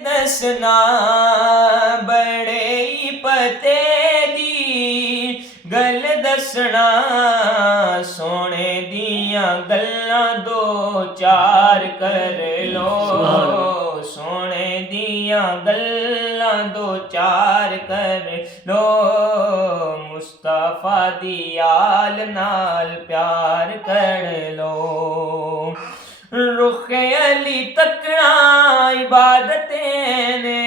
दसना बड़े ही पते दी गल दसना सोने दियां गल्लां दो चार कर लो सोने दियां गल्लां दो चार कर लो मुस्तफा दी आल नाल प्यार कर लो रुखे अली तकना इबादतें ने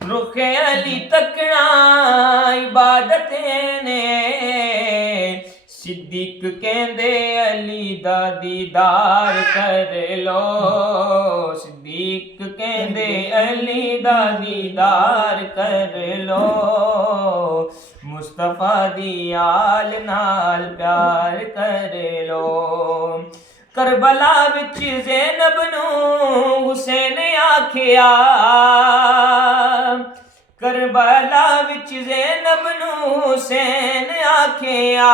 रुखे अली तकना इबादतें ने सिद्दीक कहंदे अली दा दीदार कर लो सिद्दीक कहंदे अली दा दीदार कर लो मुस्तफा दी आल नाल प्यार कर लो करबला विच ज़ैनब नूं हुसैन आखिया करबला विच ज़ैनब नूं हुसैन आखिया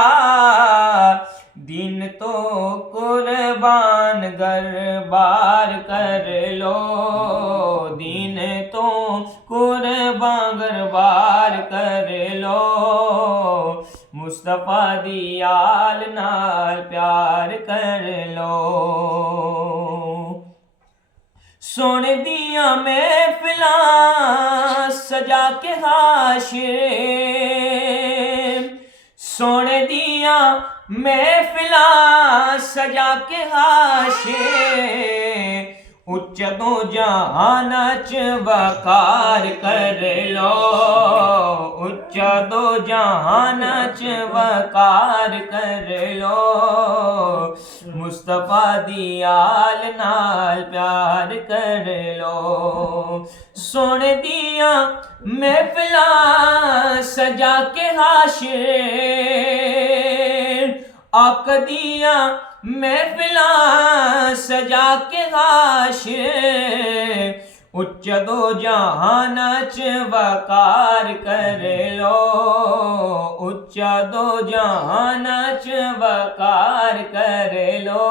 दिन तो कुर्बान गरबार कर लो दिन तो कुर्बान गरबार कर लो मुस्तफा दी आल नाल प्यार कर लो सोने दियां महफिलां सजा के हाशिर सोने दियां महफिलां सजा के हाशिर उच्चा दो जहाना च वकार कर लो उच्चा दो जहाना च वकार कर लो मुस्तफा दी आल नाल प्यार कर लो सोने दियां महफिलां सजा के हाशिर आक दियां महफिलां सजा के हाशिर उच्चा दो जहाना च वकार कर लो उच्चा दो जहाना च वकार कर लो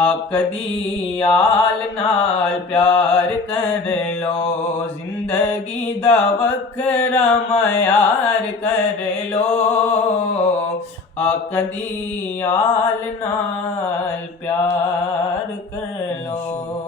आकदी आल नाल प्यार कर लो जिंदगी दा वखरा मयार कर लो आकदी आल नाल प्यार कर लो।